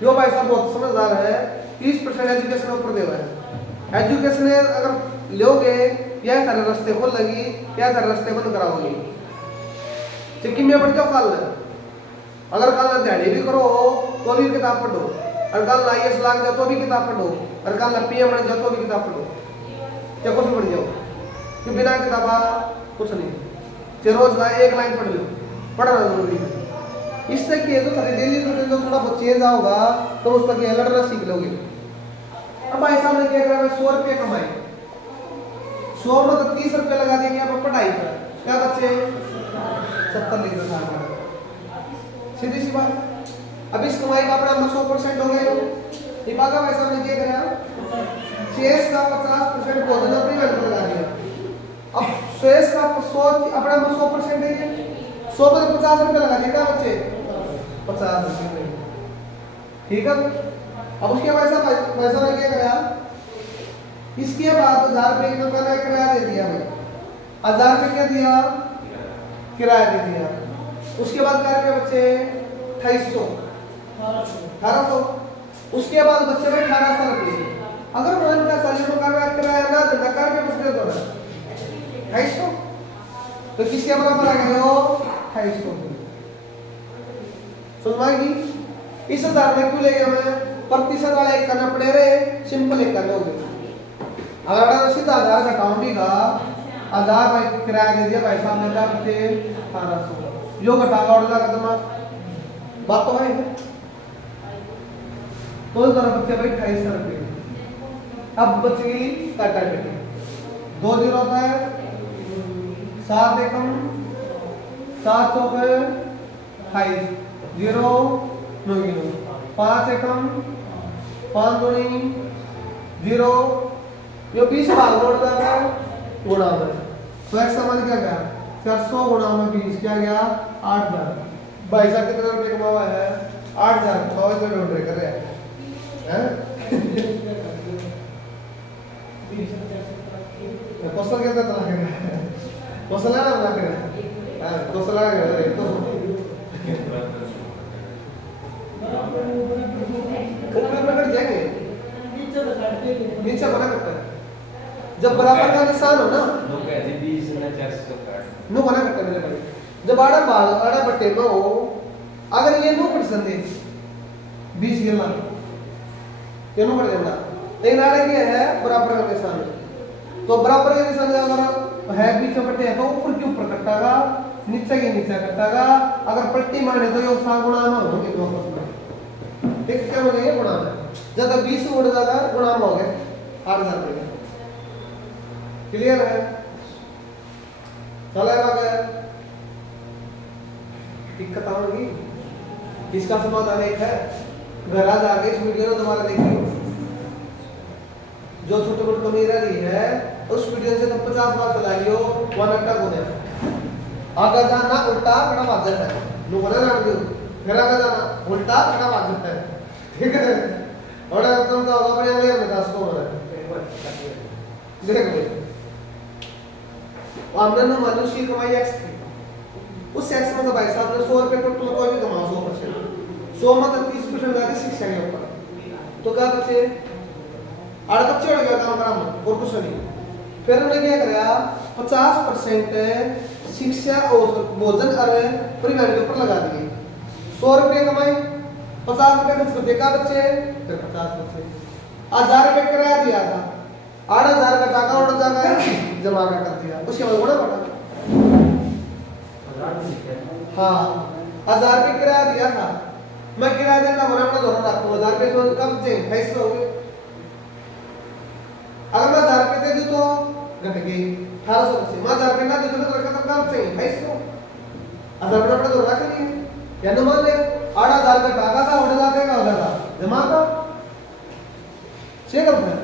जो भाई साहब बहुत समझदार है, 30% एजुकेशन ऊपर देवा है। एजुकेशन अगर लोगे या सारे रास्ते खोल लगी या सारे रास्ते बंद कराओगी। चिक्की में पढ़ जाओ, कल अगर कल दिहाड़ी भी करो तो भी किताब पढ़ो, और कल IAS लाग जाओ तो भी किताब पढ़ो, और कल PM बन जाओ तो भी किताब पढ़ो, क्या कुछ भी पढ़ जाओ। कि बिना किताबा कुछ नहीं। चाहे रोज का एक लाइन पढ़ लो, पढ़ना जरूरी है। इस तरह की तो थोड़ी डेली रूटीन जो थोड़ा बहुत चेंज होगा तो उस तक लड़ना सीख लोगे। अब भाई साहब ने क्या करा, 100 रुपये कमाए, 100 में तो 30 रुपये लगा देंगे आप पढ़ाई पर, क्या बच्चे 70 लीटर साल, सीधी सी बात। अब इस कमाई का अपना 100% हो गया। ये बागा भाई साहब ने क्या करा, शेष का 50% भोजन अपनी वेल्थ लगा दिया। अब शेष का अपना 100% है, 100 में 50 रुपये लगा दिया, क्या बच्चे 50 रुपये, ठीक है। अब उसके बाद पैसा ने क्या करा, इसके बाद 1000 रुपये की दुकान का किराया दे दिया भाई, 1000 रुपये क्या दिया, किराया दे दिया। उसके बाद क्या रुपये बच्चे 1800। उसके बाद बच्चे में 1800 रुपये। अगर मान का साल मकान का किराया ना देना कर के बचते तो 250, तो किसके बराबर आ गए हो 250। समझ इस 1000 में क्यों ले गया मैं, प्रतिशत वाला एक करना पड़े रे, सिंपल एक करना होगा। अगर सीधा 1000 घटाऊंगा, 1000 भाई किराया दे दिया भाई साहब ने, क्या बचे 1800, यो घटावा उड़ जाएगा दिमाग, बात तो है। तो इस तरह बच्चे भाई 250 रुपये। अब बच गई काटा कटी, 2 जीरो होता है, 7 एकम 700 पे 28, 0 9 गिनो, 5 एकम 5 दूनी 0, ये 20 भाग जोड़ जाता है गुणा में। तो एक समान क्या गया 400 गुणा में 20 क्या गया 8000। भाई साहब कितने रुपए कमावा है 8000, तो इसे ढूंढ रहे कर रहे हैं कोसला ना बना कर कोसला तो ऊपर में कट जाएंगे नीचे बना करता है जब बराबर का निशान हो ना नो बना करता है मेरे भाई जब आड़ा बट्टे में हो अगर ये नो परसेंट है 20 गिरना ये नो कर देना लेकिन आड़ा क्या है बराबर का निशान तो बराबर का निशान अगर है बीच में बट्टे तो ऊपर के ऊपर कटागा नीचे के नीचे कटागा अगर पट्टी मारे तो ये सा गुणा में हो गए 2% ठीक क्या हो गया गुणा में जब 20 उड़ जाएगा गुणा में हो गए 8000 रुपये क्लियर है चलेगा क्या दिक्कत आएगी इसका समाधान एक है घर आ जाके इस वीडियो में दोबारा देखिए जो छोटे मोटे कमी रह रही है उस वीडियो से तो 50 बार चला लियो 1 अटक हो जाए आगे जाना उल्टा कड़ा बात है नो बना ना दो घर आगे जाना उल्टा कड़ा बात है ठीक है और तुम तो अपने अगले में 10 को हो रहा है देखो आमदन मनुष्य कमाई x थी उस x में तो भाई साहब ने 100 रुपए टोटल कोई भी कमाओ 100% 100 में तो 30% जाके शिक्षा के ऊपर तो क्या बचे आड़ बच्चे हो गया काम करा और कुछ नहीं फिर उन्होंने क्या कराया 50% शिक्षा और भोजन और परिवहन के ऊपर लगा दिए 100 रुपए कमाई 50 रुपए खर्च कर देखा बच्चे फिर 50 बच्चे 1000 रुपए किराया दिया था 8000 का टाका उड़ जाएगा जमा कर दिया उसके बाद बड़ा बड़ा हाँ 1000 रुपए किराया दिया था मैं किराया देना होना अपना दोनों रखूँ 1000 रुपए तो कब चाहिए 250 हो गए अगर मैं 1000 रुपए दे दूँ तो घट गई 1800 से मैं 1000 रुपए ना दे दूँ तो रखा कब चाहिए 250 1000 रुपए अपना दोनों रख लिए या न मान ले 8000 का टाका था उड़ जाएगा क्या हो जाएगा जमा का चेक करता है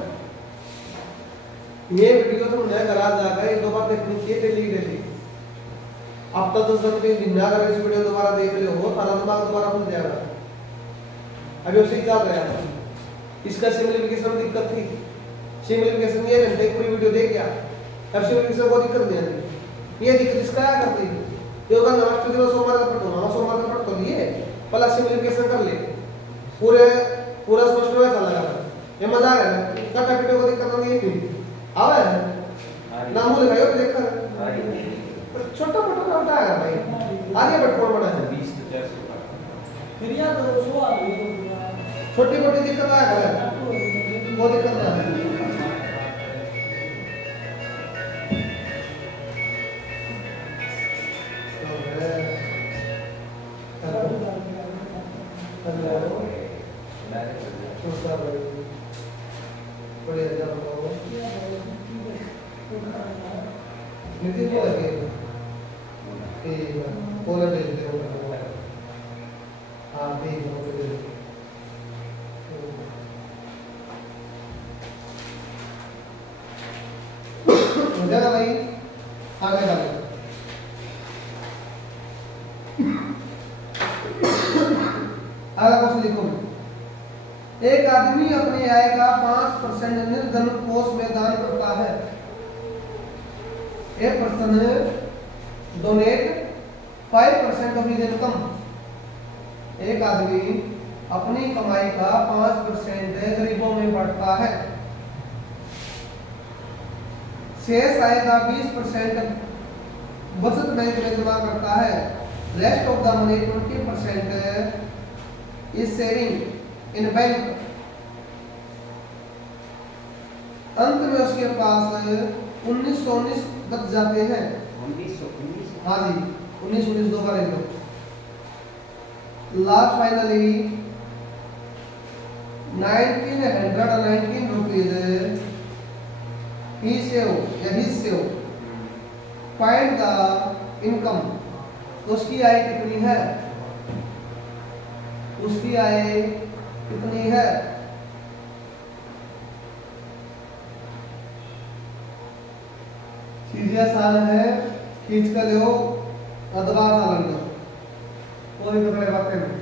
ये वीडियो तुम नया करा जाएगा एक दो बार देखनी चाहिए डेली अब तक तो सब बिना कर इस वीडियो दोबारा देख रहे हो थारा दिमाग दोबारा खुल जाएगा अभी उसे चल रहा है इसका सिम्प्लीफिकेशन में दिक्कत थी सिम्प्लीफिकेशन ये घंटे पूरी वीडियो देख गया अब सिम्प्लीफिकेशन को दिक्कत नहीं आती ये दिक्कत इसका क्या करती है ये होगा नमस्ते दिवस सोमवार का पढ़ो ना सोमवार का पढ़ तो लिए पहला सिम्प्लीफिकेशन कर ले पूरा स्पष्ट हुआ चला जाएगा ये मजा आ रहा है कटा वीडियो को दिक्कत नहीं है आवे नाम बोले भाई देख कर छोटा मोटा काम है भाई आगे बट कौन बड़ा है 20 से 400 फिर या तो 100 आ गई छोटी मोटी दिक्कत आ है वो दिक्कत ना है नितिन को लगे पूरा भेज दे हाँ ठीक है हो जाएगा भाई आगे डालें आगे कुछ लिखो एक आदमी अपनी आय का 5% निर्धन कोष में दान करता है A person donate 5% of his income एक आदमी अपनी कमाई का 5% गरीबों में बांटता है शेष आय का 20% बचत बैंक में जमा करता है rest of the money 20% is saving in bank अंत में उसके पास 1919 बच जाते हैं 1919 हाँ जी 1919 दो बार एकदम लास्ट फाइनली 1919 रुपीज ही सेव या ही सेव फाइंड द इनकम उसकी आय कितनी है उसकी आय कितनी है चीजें आसान है खींच कर लो अदबा चालन लो कोई पकड़े बातें नहीं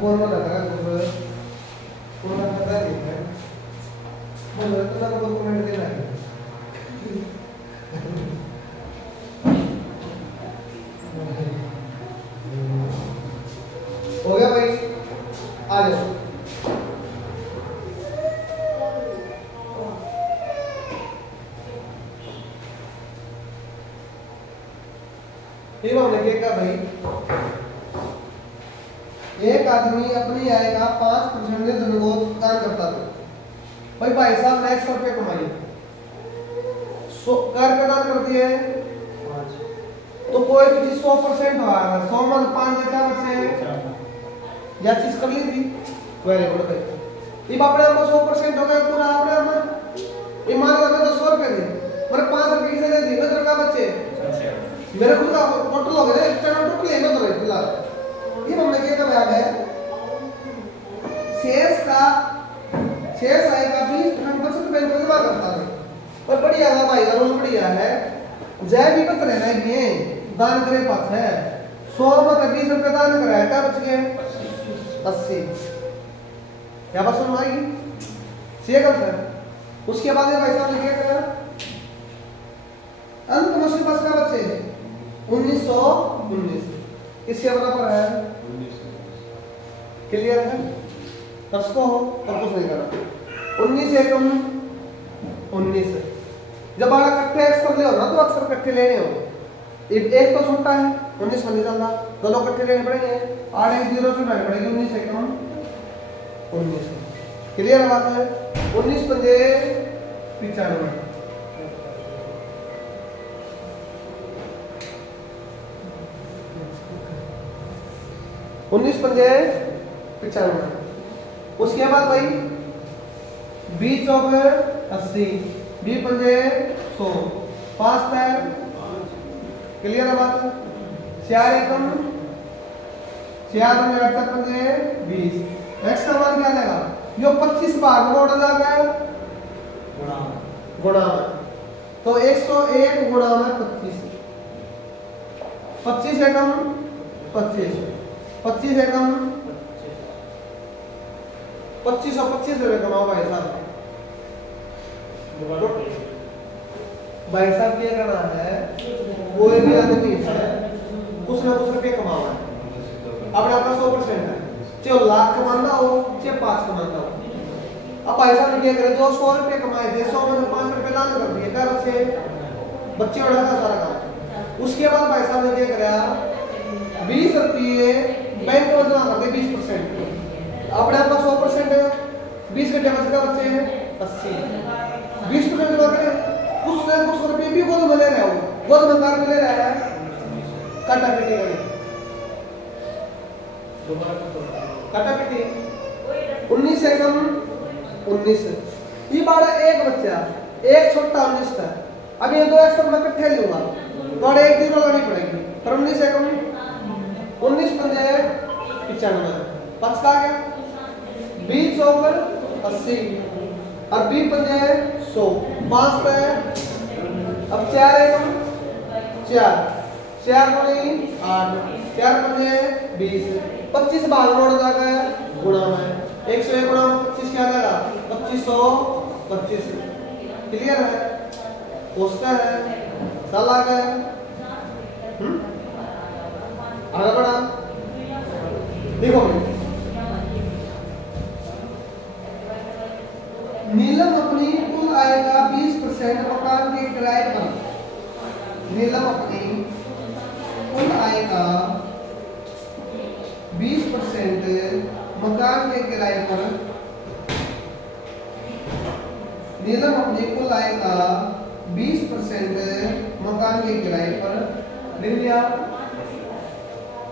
Forma katakan forma kata ini kan, boleh tenang dokumen dia lagi. हो गया भाई, आ जाओ। ये हमने क्या कहा भाई, एक आदमी अपनी आय का 5% में धन को दान करता था। भाई साहब ने 100 रुपये कमाई, कर का दान करती है 5, तो कोई भी चीज 100% हुआ, 100 में 5 क्या बचे, या चीज कर ली थी, वेरी गुड भाई। ये अपने आप 100% हो गया पूरा अपने आप में। ईमान का मैं तो 100 रुपये दी, मेरे 5 रुपये किसे दे दी, मेरे का बचे, मेरे खुद का टोटल हो गया, एक्सटर्नल टोटल है मैं तो रही फिलहाल। ये हमने क्या कहा है, शेष आय का 20% बैंक में जमा करता है। और बढ़िया है भाई, रूल बढ़िया है, जय भी पत्र है ना ये दान करे पास है, 100 में 20 रुपये दान कराया, क्या बच गए 80। क्या बात सुन आएगी, सही गलत है। उसके बाद ये भाई साहब ने क्या करा, अंत में उसके पास क्या बचे 1919, इसके बराबर है 19। क्लियर है, इसको और कुछ नहीं करना। 19 एकम 19, जब आगे इकट्ठे अक्षर ले हो ना तो अक्षर इकट्ठे लेने हो, एक तो छोटा है 19 में नहीं चलता, दोनों इकट्ठे लेने पड़ेंगे, 8 एक 0 चुनानी पड़ेगी, 19 एकम 19। क्लियर बात है। 19 पंजे 95, 19 पंजे 95। उसके बाद भाई 20 चौक 80, 20 पंजे 100, 5 पैर। क्लियर है बात। 4 एकम 4 पंजे 20। नेक्स्ट का मान क्या आएगा, जो 25 भाग में उड़ जाएगा गुणा में, तो 101 गुणा में 25, 25 एकम 25, 25 एकम 2525 रुपए कमाओ भाई साहब। भाई साहब क्या करना है, कोई भी आदमी है कुछ ना कुछ रुपये कमाओ है, अपने आपका 100% है, चाहे लाख कमाना हो चाहे 5 कमाना हो। अब भाई साहब ने क्या करे, जो 100 रुपये कमाए थे 100 में 5 रुपये दान कर दिए, क्या बच्चे बच्चे उड़ा का सारा काम। उसके बाद भाई साहब ने क्या करा, 20 रुपये बैंक में जमा कर दिए 20%, अपने आप 100% है, 20 घंटे बच का बच्चे हैं 80, 20% जमा करें, कुछ रुपये भी गोद में ले रहे हो, गोद में कार में ले रहा है, काटा पीटी करें, काटा पीटी 19 एकम 19। ये बार एक बच्चा, एक छोटा 19 था, अब ये दो अक्षर मैं इकट्ठे लूंगा तो एक दिन लगानी पड़ेगी, पर 19 एकम 19 पंजे 95, 5 का गया 20 चौक 80 और 20 पंजे 100, 5 पे। अब 4 एकम 4 गुणी 8, 4 पंजे 20, 25 भाग में उड़ जाएगा गुणा में, 101 गुणा 25 क्या आ जाएगा 2525। क्लियर है, उसका है साल आ गया। आगे बढ़ा, देखो नीलम अपनी कुल आय का 20% मकान के किराए पर, नीलम अपनी कुल आय का 20% मकान के किराए पर, नीलम अपनी कुल आय का 20% मकान के किराए पर लिख लिया,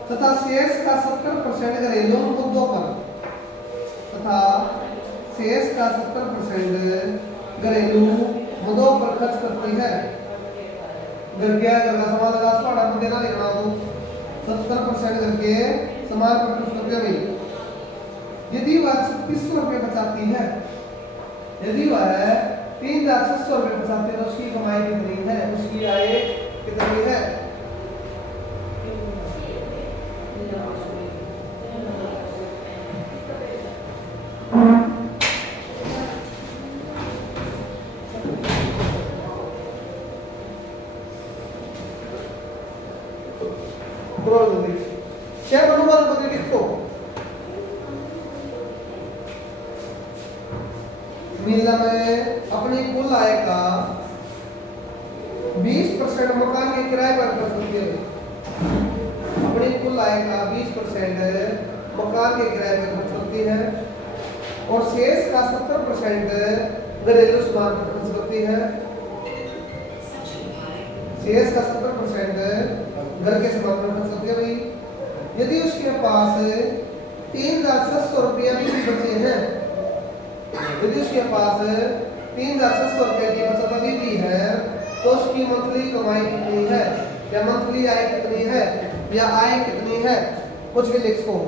तथा शेष का 70% घरेलू मुद्दों पर, तथा शेष का 70% घरेलू मुद्दों पर खर्च करती है। घर क्या घर का सामान लगा पड़ा देना लिखना तो 70% घर के सामान पर खर्च करते हुए यदि वह 3600 रुपये बचाती है, यदि वह 3600 रुपये बचाती है तो उसकी कमाई कितनी है, उसकी आय कितनी है? शेयर अनुमान पत्र लिखो। नीलम अपनी कुल आय का 20% मकान के किराए पर खर्च करती है, अपनी कुल आय का 20% मकान के किराए पर खर्च करती है और शेष का 70% घरेलू सामान पर खर्च करती है। शेष का 70% घर के सामान पर खर्च करती है भाई। यदि उसके पास 3600 रुपया भी बचे हैं, यदि उसके पास 3600 रुपये की बचत अभी भी है तो उसकी मंथली कमाई कितनी है, या मंथली आय कितनी है, या आय कितनी है, कुछ भी लिख सको।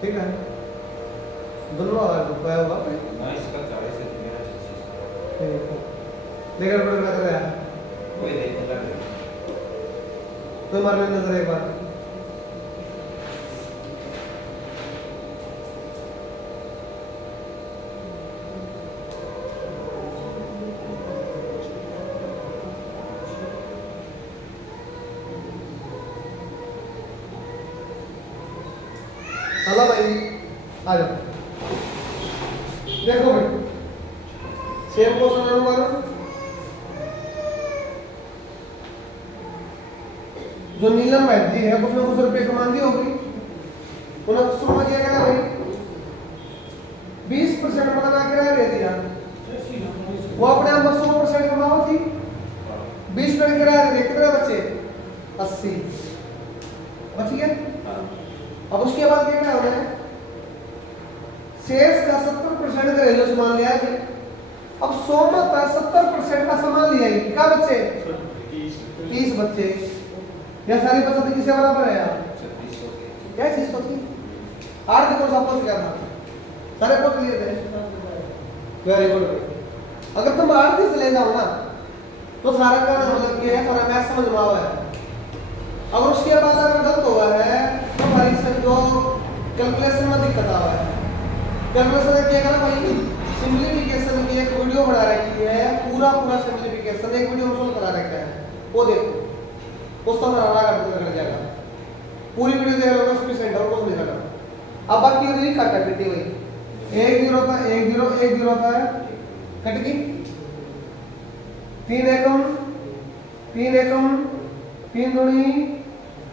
ठीक है, दोनों रुपया होगा इसका 40 है, मेरा 36। ठीक है, लेकर बड़ा क्या कर रहा है कोई देखूंगा तो मार लेना नजर एक बार। चलो भाई आ जाओ, देखो भाई सेम क्वेश्चन अनुमान जो नीलम बैठी है उसने कुछ रुपये कमान दी होगी, उन्हें समझ गया क्या भाई 20% मतलब किराया दे दिया, वो अपने आप 100% कमाओ थी, 20% किराया दे दिया, कितने बचे 80 बच गया। अब उसके बाद क्या करना है, शेष का 70% घरेलू सामान लिया है। अब 100 में 70% का सामान लिया है, क्या बच्चे 30 बच्चे, यह सारी बचत किसके बराबर है यार 3600 क्या चीज होती 8 को सपोज करना सारे को क्लियर है, वेरी गुड। अगर तुम 8 से ले जाओ ना तो सारा का मतलब क्या है, सारा मैथ समझ में आवा है। अगर उसके बाद अगर गलत हुआ है तो हमारी जो कैलकुलेशन में दिक्कत आ रहा है, कैलकुलेशन क्या करना भाई सिंपलीफिकेशन की एक वीडियो बना रखी है, पूरा सिंपलीफिकेशन एक वीडियो में सोल्व करा रखा है, वो देखो उस तरह रहा कर जाएगा, पूरी वीडियो देख रहे हो उसमें सेंटर को समझ लेना। अब बाकी नहीं काटा कटी भाई 1 0 था 1 0 1 0 था कट गई 3 एकम 3 एकम 3 दूनी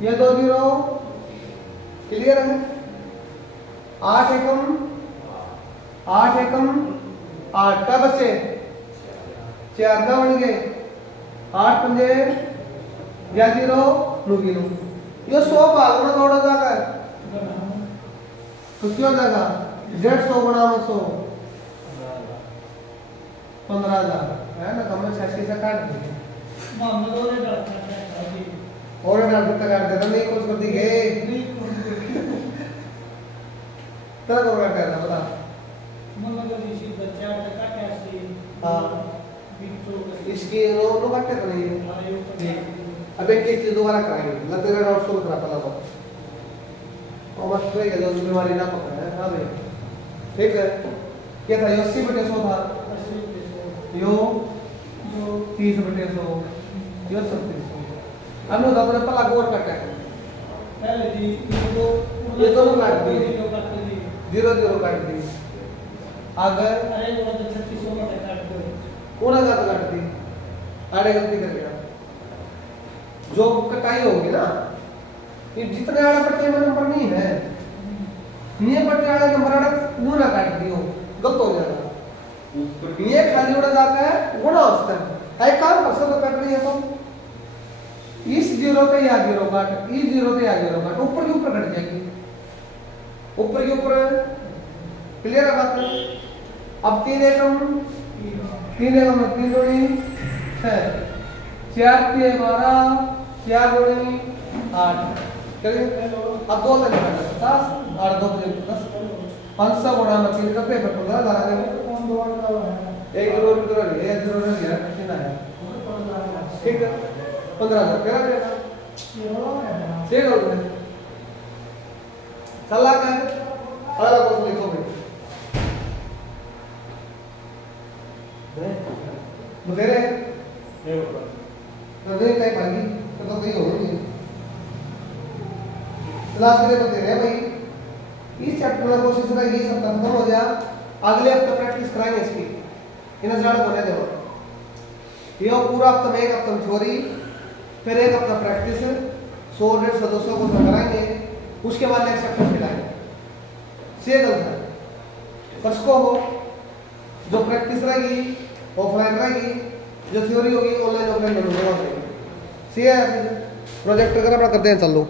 ये 2 0 क्लियर है। 8 एकम 8 एकम 8 का बच्चे 4 का बन गए 8 पंजे या 0 9 0 ये 100 भाग में थोड़ा जाएगा तो क्यों जाएगा 150 गुणा 100 15,000 है ना, कम 86 से काट देंगे और डाल देता काट देता नहीं कुछ कर दी गए तेरा को काट देता बता हाँ इसकी नो काटते तो नहीं। अब एक चीज दोबारा कराएंगे, तेरा डाउट सोल्व करा पहला तो और मस्त रहेगा जो बीमारी ना पकड़े है। हाँ भाई ठीक है। क्या था? 80/100 था। यो 30/100 यो 3700। हमने तो अपने पला गोर काटा है पहले जी ये दोनों काट दिए 0 काट दी। अगर अरे वो तो 3600 का काट दो पूरा काट दी आड़े गलती कर गया। जो कटाई होगी ना ये जितने आड़े पट्टे में नंबर नहीं है ये पट्टे आड़े नंबर आड़े पूरा काट दियो गलत हो जाएगा। ये खाली उड़ा जाता है गुणा होता है। एक काम कर सकते काट रही है तो इस 0 पे या 0 काट इस 0 पे या 0 काट ऊपर के ऊपर कट जाएगी। ऊपर के ऊपर क्लियर है बात? अब 3 एकम 3 में 3 दूनी 6 4 3 12 4 दूनी 8 चलिए। अब 2 से निकाल 50 और 2 से 10 500 गुणा में 3 करते हैं 15,000 आ गए। एक जरूर है कितना है ठीक है 15,000 क्या रहेगा ठीक हो गया। सलाह का अलग अलग लिखो भाई बतेरे तो नहीं टाइप आगी तो कहीं होगी क्लास के लिए बतेरे भाई। इस चैप्टर में कोशिश रहेगी सब खत्म हो जाए अगले हफ्ते प्रैक्टिस कराएंगे इसकी इन्हें जड़ होने दो। ये पूरा हफ्ता में एक हफ्ता थ्योरी फिर एक हफ्ता प्रैक्टिस 100-150 सदस्यों को कराएंगे। उसके बाद नेक्स्ट चैप्टर खिलाएंगे। से गलत है फर्स्ट को हो जो प्रैक्टिस रहेगी ऑफलाइन रहेगी जो थ्योरी होगी ऑनलाइन ऑफलाइन दोनों होगी। सी है प्रोजेक्ट वगैरह अपना करते हैं चल लो।